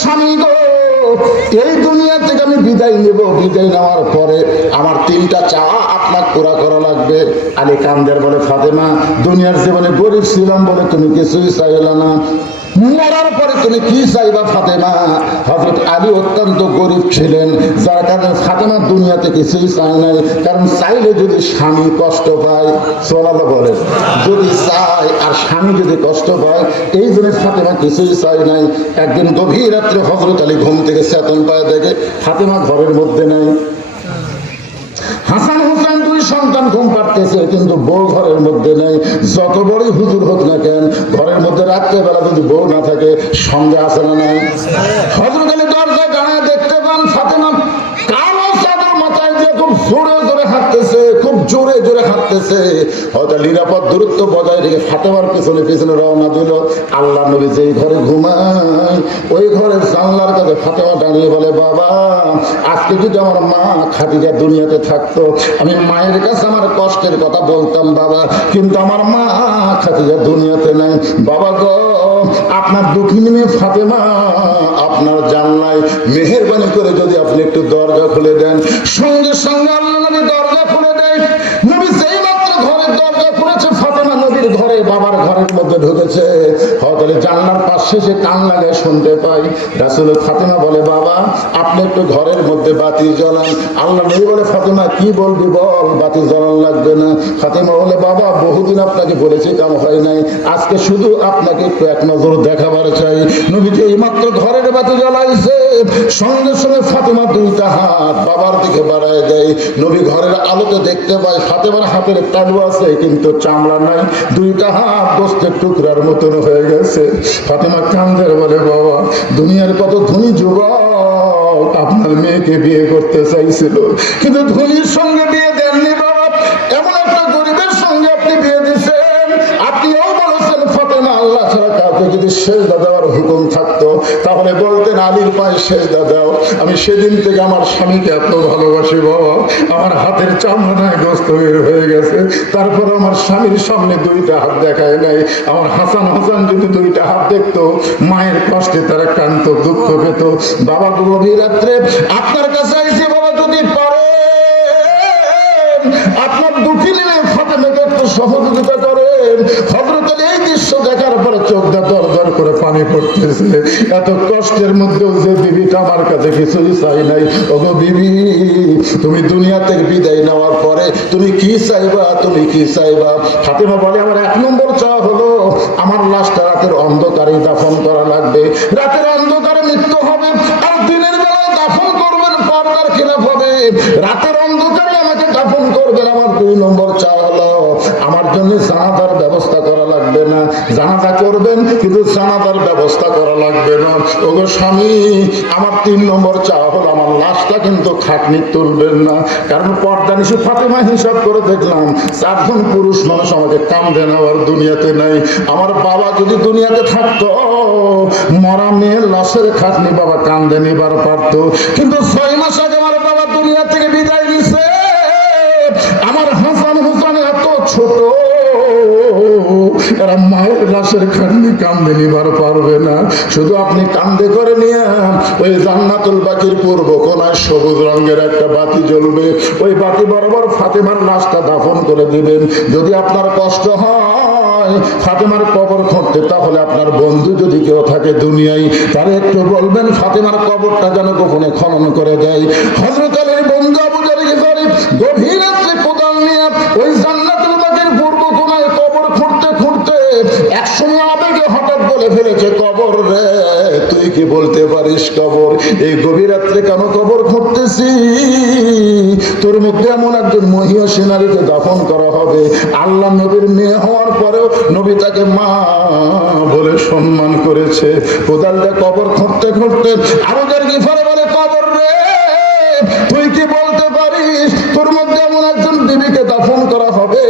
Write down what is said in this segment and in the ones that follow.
স্বামী গো, এই দুনিয়া থেকে আমি বিদায় নেব, বিদায় নেওয়ার পরে আমার তিনটা চাওয়া আপনার পুরা করা লাগবে। আলী কান্দের বলে, ফাতেমা দুনিয়ার জীবনে গরিব ছিলাম বলে তুমি কিছুই চাইলে না, মরার পরে তুমি কি চাইবা ফাতেমা? হযরত আলী অত্যন্ত গরিব ছিলেন, যার কারণে ফাতেমা দুনিয়াতে কিছুই চায় নাই। কারণ চাইলে যদি স্বামী কষ্ট পায়, সোলাল্লাহ বলে, যদি চায় আর স্বামী যদি কষ্ট পায়, এই জন্য ফাতেমা কিছুই চায় নাই। একদিন গভীর রাত্রে হযরত আলী ঘুম থেকে চেতন পায়, দেখে ফাতেমা ঘরের মধ্যে নাই। হাসান হুসাইন দুই সন্তান ঘুম পাড়তেছে, কিন্তু বউ ঘরের মধ্যে নেই। যত বড়ই হুজুর হোক না কেন, ঘরের মধ্যে রাত্রেবেলা যদি বউ না থাকে, সঙ্গে আসে না নাই? হযরত আলী দরজায় দাঁড়ায় দেখতে পান ফাতেমা কালো চাদর মাথায় দিয়ে খুব জোরে জোরে হাঁটতেছে, খুব জোরে জোরে হাঁটতেছে। হয়তো নিরাপদ দূরত্ব বজায় রেখে ফাতেমার পেছনে পেছনে রওনা দিল। আল্লাহ নবী যেই ঘরে ঘুমায়, ওই ঘরের জানলার কাছে ফাতেমা দাঁড়িয়ে বলে, বাবা আজকে যদি আমার মা খাদিজা দুনিয়াতে থাকতো, আমি মায়ের কাছে আমার কষ্টের কথা বলতাম বাবা, কিন্তু আমার মা খাদিজা দুনিয়াতে নাই। বাবা গো, আপনার দুঃখিনী মেয়ে ফাতেমা আপনার জানলায়, মেহেরবানি করে যদি আপনি একটু দরজা খুলে দেন। সঙ্গে সঙ্গে আল্লাহ নবী দরজা খুলে দেয়। নবী যেই মাত্র ঘরের দরজা খুলেছে, ফাতেমা নবীর ঘরে বাবার ঘরের মধ্যে ঢুকেছে। হযরত জানলার পাশে সে কান লাগায় শুনতে পাই রাসূল। ফাতেমা বলে, বাবা আপনি একটু ঘরের মধ্যে বাতি জ্বালান। আল্লাহ নবী বলে, ফাতেমা কি বলবি বল, বাতি জ্বালান লাগবে না। ফাতেমা বলে, বাবা বহুদিন আপনাকে বলেছি, কাম হয় নাই, আজকে শুধু আপনাকে একটু এক নজর দেখাবার চাই। নবীজি এই মাত্র ঘরের বাতি জ্বালাইছে, সঙ্গে সঙ্গে ফাতেমা দুইটা হাত বাবার দিকে বাড়ায় দেয়। নবী ঘরের আলোতে দেখতে পায় ফাতেমার হাতের তালু আছে, কিন্তু চামড়া নাই, দুইটা হাত গোস্তের টুকরার মতন হয়ে গেছে। ফাতেমা কান্দের বলে, বাবা দুনিয়ার কত ধনী যুবক আপনার মেয়েকে বিয়ে করতে চাইছিল, কিন্তু ধনীর সঙ্গে বিয়ে দেননি বাবা, এমন একটা গরিবের সঙ্গে আপনি বিয়ে দিচ্ছেন। আপনিও বলেছেন ফাতেমা আল্লাহ ছাড়া কাউকে যদি সেজদা দেওয়ার হুকুম থাকতো, তাহলে বলতেন আলীর পায়ে সেজদা দাও। আমি সেদিন থেকে আমার স্বামীকে এত ভালোবাসি বাবা, আমার হাতের চামড়া নাই, গোস্ত বের হয়ে গেছে, তারপর আমার স্বামীর সামনে দুইটা হাত দেখায় নাই। আমার হাসান হাসান যদি দুইটা হাত দেখতো, মায়ের কষ্টে তারা কান্ত, দুঃখ পেত। বাবা গভীর রাত্রে আপনার কাছে আইছে বাবা, যদি পারে আপনার দুঃখিনী মেয়ে ফাতেমাকে একটু সহযোগিতা করেন। হযরত আলী এই দৃশ্য দেখার পরে চোখ দিয়ে দর দর করে পানি পড়তেছে। এত কষ্টের মধ্যেও যে বিবিটা আমার কাছে কিছুই চাই নাই। ওগো বিবি, তুমি দুনিয়া থেকে বিদায় নেওয়ার পরে তুমি কি চাইবা, তুমি কি চাইবা? ফাতেমা বলে, আমার এক নম্বর চাওয়া হলো আমার লাশটা রাতের অন্ধকারে দাফন করা লাগবে। রাতের অন্ধকারে মৃত্যু হবে, আর দিনের বেলায় দাফন করবেন পর্দার খেলাফ হবে। রাতের অন্ধকারে আমাকে দাফন করবেন। আমার দুই নম্বর চাওয়া হলো আমার জন্য জানাজার ব্যবস্থা করা লাগবে না। জানাজা করবেন কিন্তু জানাজার ব্যবস্থা করা লাগবে না। ওগো স্বামী, আমার তিন নম্বর চাওয়া হলো আমার লাশটা কিন্তু খাটনি তুলবেন না। কারণ পর্দা নিশি ফাতেমা হিসাব করে দেখলাম 4 জন পুরুষ মানুষ আমাকে কান্দে নেওয়ার দুনিয়াতে নাই। আমার বাবা যদি দুনিয়াতে থাকতো, মরা মেয়ের লাশের খাটনি বাবা কান্দে নিবার পারতো, কিন্তু 6 মাস আগে আমার বাবা দুনিয়া থেকে বিদায় নিছে। আমার হাসান হুসান এত ছোট, এরা মায়ের লাশের খাটনি কান্দে নিবার পারবে না। শুধু আপনি কান্দে করে নিয়ে ওই জান্নাতুল বাকির পূর্ব কোনায় সবুজ রঙের একটা বাতি জ্বলবে, ওই বাতি বরাবর ফাতেমার লাশটা দাফন করে দিবেন। যদি আপনার কষ্ট হয় ফাতেমার কবর খুঁড়তে, তাহলে আপনার বন্ধু যদি কেউ থাকে দুনিয়ায়, তাহলে একটু বলবেন ফাতেমার কবরটা যেন গোপনে খনন করে দেয়। হযরত আলীর বন্ধু আবু যর গিফারী গভীর রাত্রে কোদাল নিয়ে ওই জান্নাতুল বাকির পূর্ব কোনায় কবর খুঁড়তে খুঁড়তে একসময় আবেগে হঠাৎ বলে ফেলেছে, কবর রে তুই কি বলতে পারিস কবর, এই গভীর রাত্রে কেন কবর খুঁড়তেছি? তোর মধ্যে এমন একজন মহিষী নারীকে দাফন করা হবে, আল্লাহ নবীর মেয়ে হওয়ার পরেও নবী তাকে মা বলে সম্মান করেছে। কোদালটা কবর খুঁড়তে খুঁড়তে আবু যর গিফারী বলে, কবর রে তুই কি বলতে পারিস তোর মধ্যে এমন একজন বিবিকে দাফন করা হবে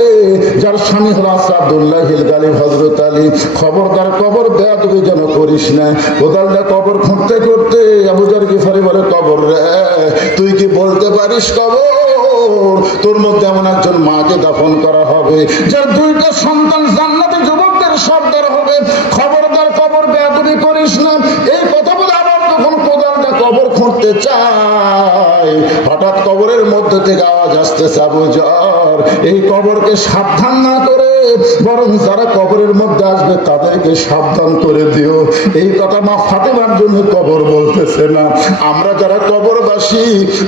যার স্বামী হল আসাদুল্লাহ হিলগালি হযরত আলী। খবরদার কবর বেয়াদবি যেন করিস না। কোদালটা কবর খুঁড়তে খুঁড়তে আবু যর গিফারী বলে, কবর রে তুই কি বলতে পারিস কবর তোর মধ্যে এমন একজন মাকে দাফন করা হবে যার 2টা সন্তান জান্নাতি যুবকদের সর্দার হবে। খবরদার কবর বেয়াদবি করিস না। এই কথা বলে আবার চায়। হঠাৎ কবরের মধ্যে থেকে আওয়াজ আসতেছে, আবু যর এই কবরকে সাবধান না করে বরং যারা কবরের মধ্যে আসবে তাদেরকে সাবধান করে দিও। এই কথা মা ফাতেমার জন্য কবর বলতেছে না, আমরা যারা কবরবাসী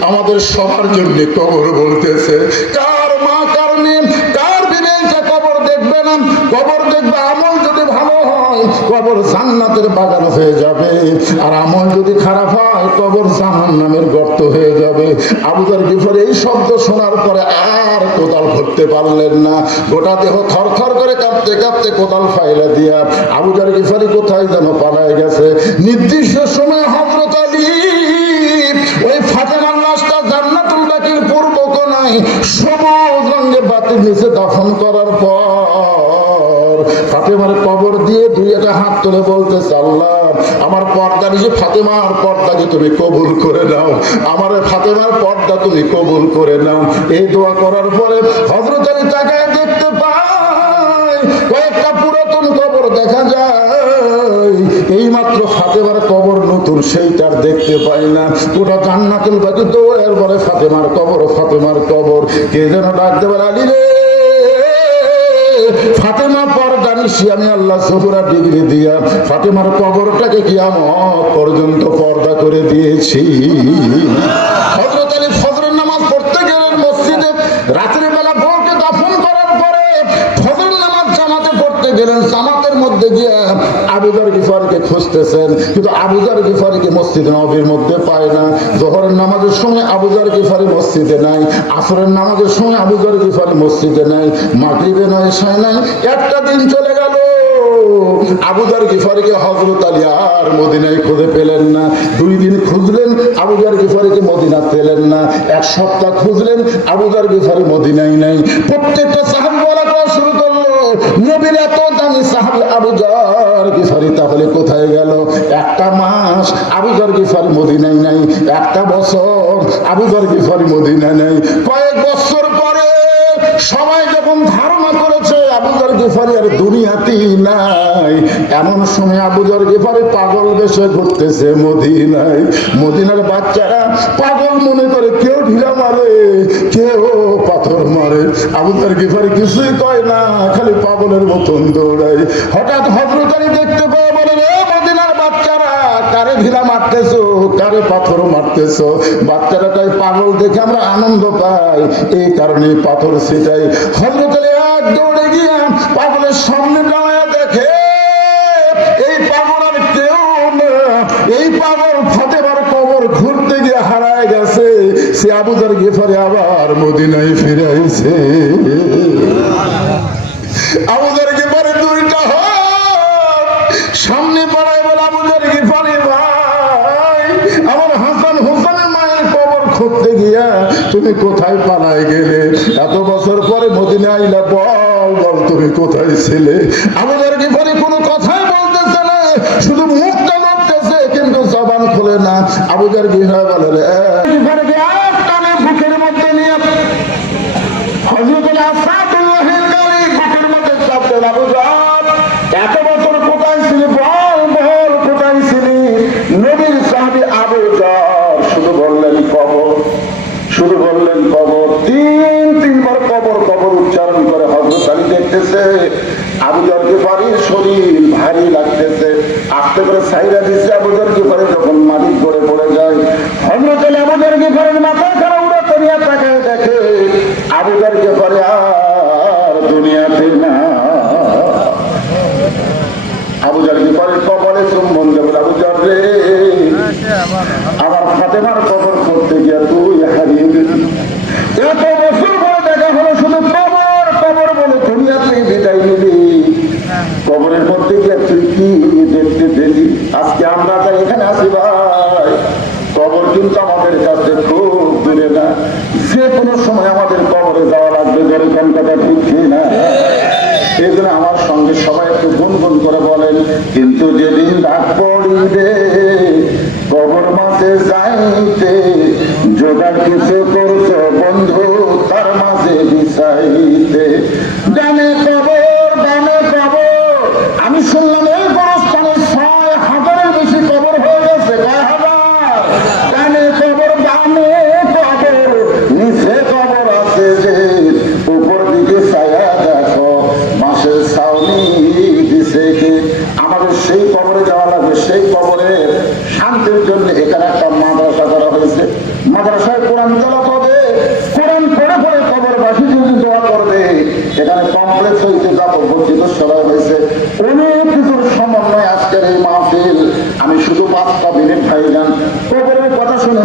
আমাদের সবার জন্য কবর বলতেছে। কার মা কার মেয়ে কার বিবেকে কবর দেখবে না? কবর দেখবে আমল যদি ভালো হয় কবর জান্নাতের বাগান হয়ে যাবে, আর আমল যদি খারাপ হয় কবর জাহান্নামের গর্ত হয়ে যাবে। আবু যর গিফারী এই শব্দ শোনার পরে আর কোদাল ধরতে পারলেন না, গোটা দেহ থরথর করে কাঁপতে কাঁপতে কোদাল ফাইলা দিয়া আবু যর গিফারী কোথায় যেন পালায় গেছে। নির্দিষ্ট সময় হযরত আলী ওই ফাতেমার লাশটা জান্নাতুল বাকির পূর্ব কোণায় সবুজ রঙের বাতির নিচে দাফন করার পর ফাতেমার কবর দিয়ে দুই একটা হাত তুলে বলতেছে, আল্লাহ আমার পর্দা নিজে ফাতেমার পর্দাকে তুমি কবুল করে নাও, আমার ফাতেমার পর্দা তুমি কবুল করে নাও। এই দোয়া করার পরে হযরত আলী তাকায় দেখতে পায় কয়েকটা পুরাতন কবর দেখা যায়, এই মাত্র ফাতেমার কবর নতুন সেইটার দেখতে পাই না, ওটা জান্নাতুল বাকি দৌড়ের বলে ফাতেমার কবর ফাতেমার কবর। কে যেন ডাকতে পারে, আলী রে ফাতেমা পর্দা নিশি আমি আল্লাহ সহুরা ডিগ্রি দিয়া ফাতেমার কবরটাকে কিয়ামত পর্যন্ত পর্দা করে দিয়েছি। হযরত আলী ফজরের নামাজ পড়তে গেলেন মসজিদে, রাতের বেলা বউকে দাফন করার পরে ফজরের নামাজ জামাতে পড়তে গেলেন, জামাতের মধ্যে গিয়ে আবু যর গিফারীকে খুঁজতেছেন, কিন্তু আবু যর গিফারীকে মসজিদে নববীর মধ্যে পায় না। যোহরের নামাজের সময় আবু যর গিফারী মসজিদে নাই, আসরের নামাজের সময় আবু যর গিফারী মসজিদে নাই, মাগরিবে নয় এশায় নাই। একটা দিন চলে গেল, আবু যর গিফারীকে হযরত আলী আর মদিনায় খুঁজে পেলেন না। 2 দিন খুঁজলেন আবু যর গিফারীকে মদিনা পেলেন না, 1 সপ্তাহ খুঁজলেন আবু যর গিফারী মদিনায় নাই। প্রত্যেকটা সাহাবী বলা শুরু করলো, নবীর এত দামি সাহাবী আবু যর গিফারী তাহলে কোথায় গেল? একটা মাস আবু যর গিফারী মদিনায় নাই, একটা বছর আবু যর গিফারী মদিনায় নাই। কয়েক বছর পরে সবাই যখন ধারণা করেছে আবু যর গিফারী আর দুনিয়াতেই নাই, এমন সময় আবু যর গিফারী পাগল বেশে ঘুরতেছে মদিনায়। মদিনার বাচ্চারা পাগল মনে করে, কেউ ঢিলা মারে কেউ পাথর মারে, আবু যর গিফারী কিছুই কয় না, খালি পাগলের মতন দৌড়ায়। হঠাৎ হযরত আলী দেখতে পায়, বলে রে মদিনার বাচ্চারা কারে ঢিলা মারতেছো কারে পাথর মারতেছো? বাচ্চারা তাই পাগল দেখে আমরা আনন্দ পাই, এই কারণে পাথর ছিটাই। হযরত আলী এক দৌড়ে গিয়ে পাগলের সামনে দাঁড়ায় দেখে এই পাগল আর কেউ না, এই পাগল ফাতেমার কবর ঘুরতে গিয়ে হারায় গেছে, সে আবু যর গিফারী আবার মদিনায় ফিরে আইছে। আবু যর গিফারী 2টা হাত সামনে পড়ায় বলে, আবু যর গিফারী ভাই, আমার হাসান হোসেনের মায়ের কবর খুঁজতে গিয়া তুমি কোথায় পালায় গেলে? এত বছর পরে মদিনায় আইলা, বল বল তুমি কোথায় ছিলে? আবু যর গিফারী কোনো কথাই বলতেছে না, শুধু মুখটা নড়তেছে কিন্তু জবান খোলে না। আবু যর গিফারী বলে, রে গিফারীকে এক টানে বুকের মধ্যে নিয়ে হযরত আসাদুল্লাহিল গালি বুকের মধ্যে চাপ দেন, আবু যর এত বছর কোথায় ছিলি? বল বল কোথায় ছিলি? নবীর সাহাবী আবু যর শুধু বললেন কবর, শুধু বললেন কবর। 3বার কবর কবর উচ্চারণ করে হযরত আলী দেখতেছে আবু যর গিফারীর শরীর ভারী লাগতেছে, আস্তে করে সাইরা দিচ্ছে। আবু যর গিফারী যখন মাটি করে পড়ে যায়, হযরত আলী আবু যর গিফারীর মাথা খারাপ উড়ে তরিয়া তাকায় দেখে আবু যর গিফারী আর দুনিয়াতে না। আবু যর গিফারীর কবরে চুম্বন দেবে, আবু যর রে আমার ফাতেমার কবর করতে গিয়া তুই হারিয়ে গেলি। এত বছর পরে দেখা হলো শুধু কবর কবর বলে দুনিয়া থেকে বিদায় নিলি, কবরের মধ্যে গিয়ে তুই কি দেখতে পেলি? আজকে আমরা তাই এখানে আসি ভাই, কবর কিন্তু আমাদের কাছে খুব দূরে না, যে কোনো সময় আমাদের কবরে যাওয়া লাগবে, যেরকম কথা ঠিক না? এই জন্য আমার সঙ্গে সবাই একটু গুনগুন করে বলেন, কিন্তু যেদিন ডাক পড়িবে কবর মাঝে যাইতে, জোগাড় কিছু করছো বন্ধু তার মাঝে বিছাইতে। ডানে কবর ডানে কবর, আমি শুনলাম এই বরস্থানে 6,000-এর বেশি কবর হয়ে গেছে। 6,000 ডানে জন্য এখানে একটা মাদ্রাসা করা হয়েছে। মাদ্রাসায় কোরআন তেলাওয়াত হবে, কোরআন পড়ে পড়ে কবরবাসী যদি দোয়া করবে। এখানে কমপ্লেক্স হইতে যাবতীয় সবাই হয়েছে, অনেক কিছুর সমন্বয় আজকের এই মাহফিল। আমি শুধু 5টা মিনিট ভাইজান কবরের কথা শুনে